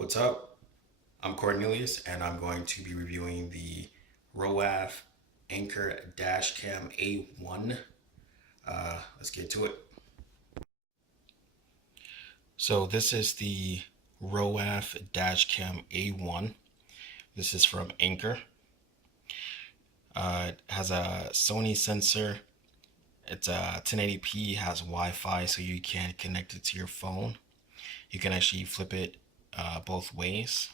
What's up? I'm Cornelius, and I'm going to be reviewing the Roav Anker DashCam A1. Let's get to it. So this is the Roav DashCam A1. This is from Anker. It has a Sony sensor. It's a 1080p, has Wi-Fi, so you can connect it to your phone. You can actually flip it both ways.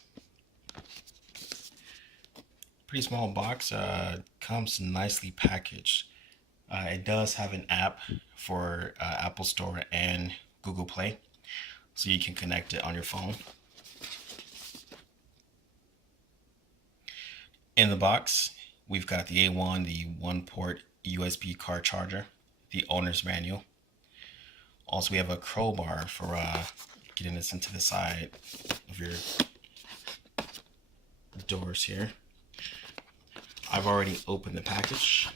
Pretty small box, comes nicely packaged. It does have an app for Apple Store and Google Play, so you can connect it on your phone. In the box, we've got the A1, the one port USB car charger, the owner's manual. Also, we have a crowbar for getting this into the side of your doors here. I've already opened the package.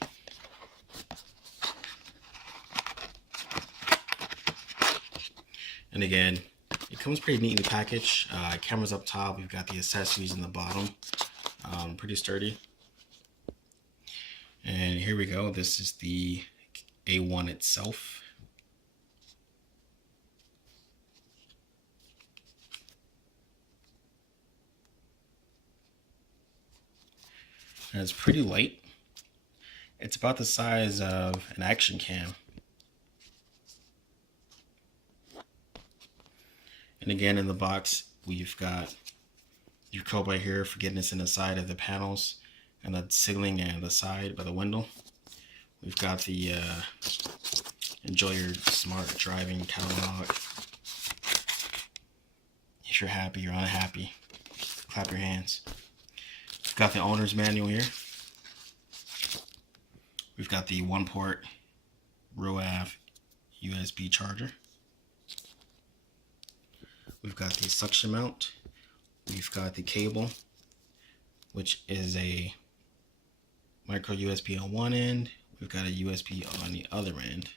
And again, it comes pretty neatly packaged. Camera's up top. We've got the accessories in the bottom. Pretty sturdy. And here we go. This is the A1 itself. And it's pretty light. It's about the size of an action cam. And again, in the box, we've got your crowbar here for getting this in the side of the panels and the ceiling and the side by the window. We've got the enjoy your smart driving catalog. If you're happy, you're unhappy, clap your hands. We've got the owner's manual here. We've got the one port Roav USB charger. We've got the suction mount. We've got the cable, which is a micro USB on one end. We've got a USB on the other end.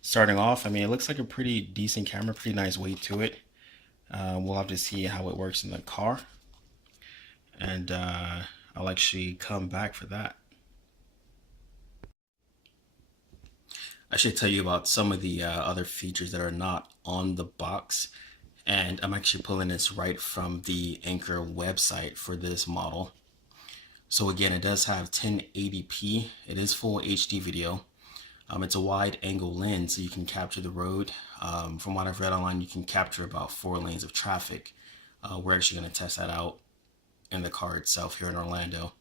Starting off, I mean, it looks like a pretty decent camera, pretty nice weight to it. We'll have to see how it works in the car. And I'll actually come back for that. I should tell you about some of the other features that are not on the box. And I'm actually pulling this right from the Anker website for this model. So again, it does have 1080p. It is full HD video. It's a wide angle lens, so you can capture the road. From what I've read online, you can capture about 4 lanes of traffic. We're actually going to test that out in the car itself here in Orlando.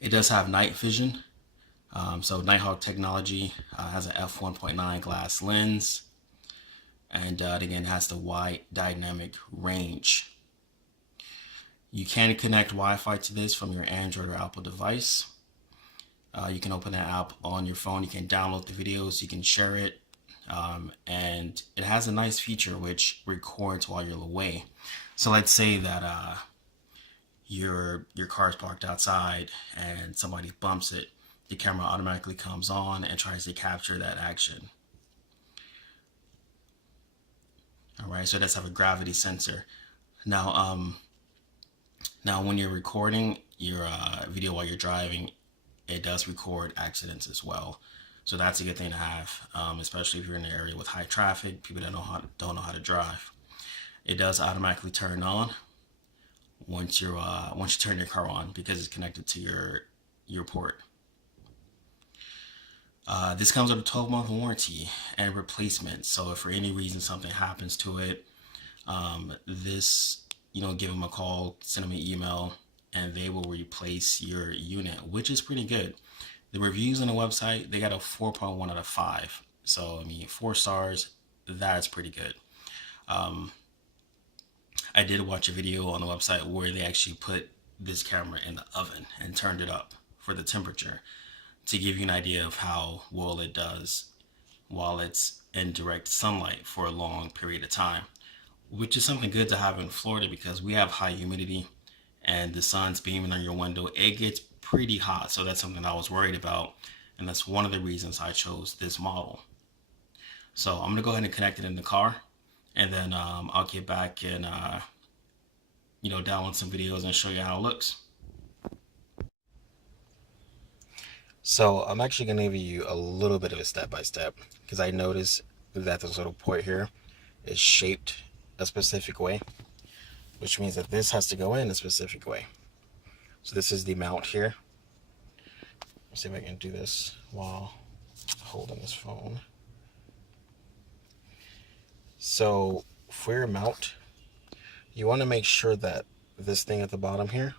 It does have night vision. So Nighthawk technology, has an f1.9 glass lens, and it again has the wide dynamic range. You can connect Wi-Fi to this from your Android or Apple device. You can open that app on your phone. You can download the videos. You can share it, and it has a nice feature which records while you're away. So let's say that your car's parked outside and somebody bumps it. The camera automatically comes on and tries to capture that action. All right, so it does have a gravity sensor. Now, when you're recording your video while you're driving, it does record accidents as well. So that's a good thing to have, especially if you're in an area with high traffic, people that don't know how to drive. It does automatically turn on once you turn your car on because it's connected to your port. This comes with a 12-month warranty and replacement. So if for any reason something happens to it, give them a call, send them an email, and they will replace your unit, which is pretty good. The reviews on the website, they got a 4.1 out of 5. So, I mean, 4 stars, that's pretty good. I did watch a video on the website where they actually put this camera in the oven and turned it up for the temperature, to give you an idea of how well it does while it's in direct sunlight for a long period of time, which is something good to have in Florida because we have high humidity and the sun's beaming on your window. It gets pretty hot, so that's something I was worried about, and that's one of the reasons I chose this model. So I'm gonna go ahead and connect it in the car, and then I'll get back and download some videos and show you how it looks. So I'm actually gonna give you a little bit of a step-by-step because I noticed that this little port here is shaped a specific way, which means that this has to go in a specific way. So this is the mount here. Let's see if I can do this while holding this phone. So for your mount, you want to make sure that this thing at the bottom here,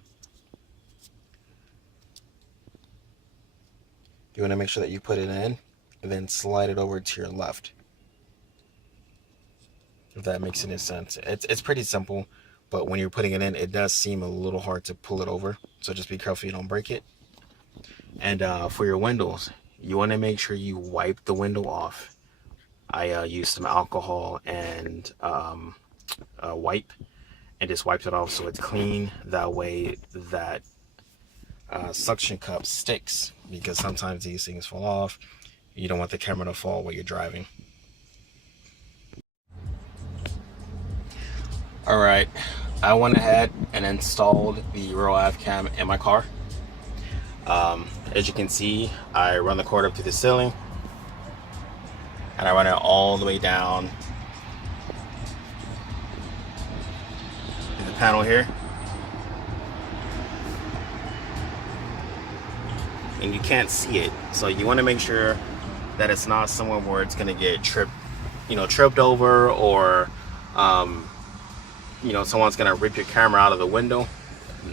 you want to make sure that you put it in and then slide it over to your left. If that makes any sense. It's pretty simple, but when you're putting it in, it does seem a little hard to pull it over. So just be careful you don't break it. And for your windows, you want to make sure you wipe the window off. I used some alcohol and wipe and just wiped it off so it's clean. That way that suction cup sticks, because sometimes these things fall off. You don't want the camera to fall while you're driving. Alright, I went ahead and installed the Roav cam in my car. As you can see, I run the cord up to the ceiling and I run it all the way down to the panel here. And you can't see it, so you want to make sure that it's not somewhere where it's going to get tripped over, or someone's going to rip your camera out of the window.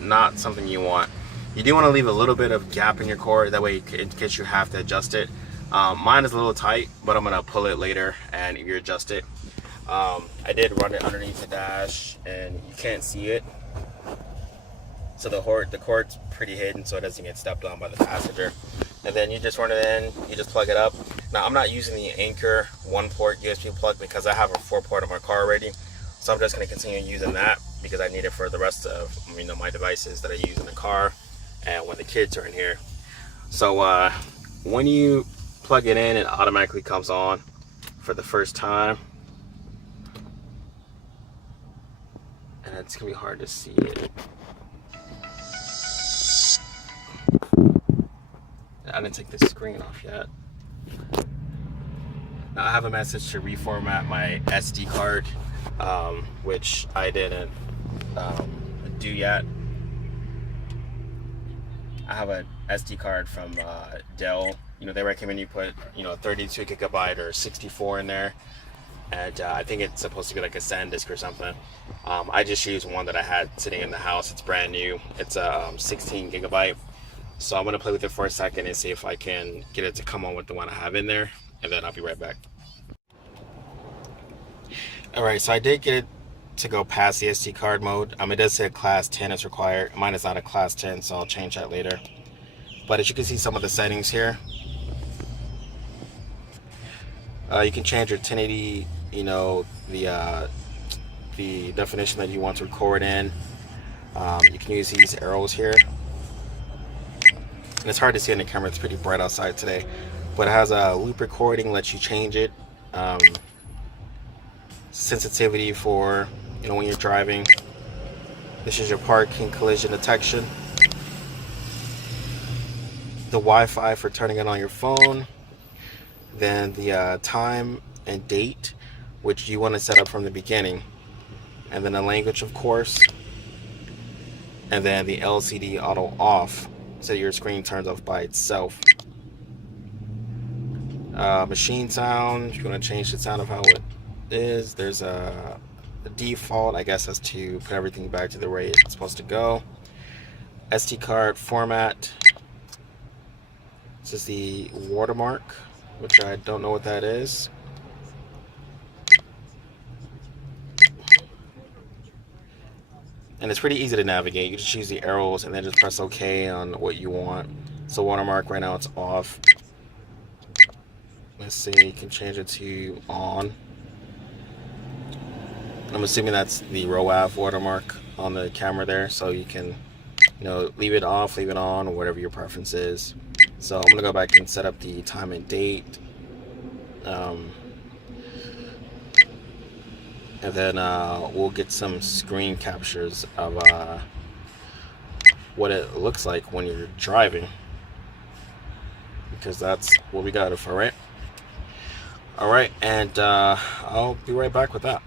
Not something you want. You do want to leave a little bit of gap in your cord, that way in case you have to adjust it. Mine is a little tight, but I'm going to pull it later and you adjust it. I did run it underneath the dash and you can't see it. So the cord's pretty hidden so it doesn't get stepped on by the passenger. And then you just run it in, you just plug it up. Now I'm not using the Anker 1-port USB plug because I have a 4-port in my car already. So I'm just going to continue using that because I need it for the rest of my devices that I use in the car and when the kids are in here. So when you plug it in, it automatically comes on for the first time. And it's going to be hard to see it. I didn't take the screen off yet. Now I have a message to reformat my SD card, which I didn't do yet. I have an SD card from Dell. They recommend you put 32 gigabyte or 64 in there, and I think it's supposed to be like a SanDisk or something. I just used one that I had sitting in the house. It's brand new. It's a 16 gigabyte. So I'm gonna play with it for a second and see if I can get it to come on with the one I have in there, and then I'll be right back. Alright, so I did get it to go past the SD card mode. It does say class 10 is required. Mine is not a class 10, so I'll change that later. But as you can see, some of the settings here. You can change your 1080, the definition that you want to record in. You can use these arrows here. And it's hard to see on the camera, it's pretty bright outside today. But it has a loop recording, lets you change it. Sensitivity for when you're driving. This is your parking collision detection. The Wi-Fi for turning it on your phone. Then the time and date, which you want to set up from the beginning. And then the language, of course. And then the LCD auto off, so your screen turns off by itself. Machine sound, if you want to change the sound of how it is, there's a default, I guess, as to put everything back to the way it's supposed to go. SD card format. This is the watermark, which I don't know what that is. And it's pretty easy to navigate. You just use the arrows and then just press OK on what you want. So watermark, right now it's off. Let's see, you can change it to on. I'm assuming that's the Roav watermark on the camera there. So you can, leave it off, leave it on, or whatever your preference is. So I'm gonna go back and set up the time and date. and then we'll get some screen captures of what it looks like when you're driving, because that's what we got it for, right? All right, and I'll be right back with that.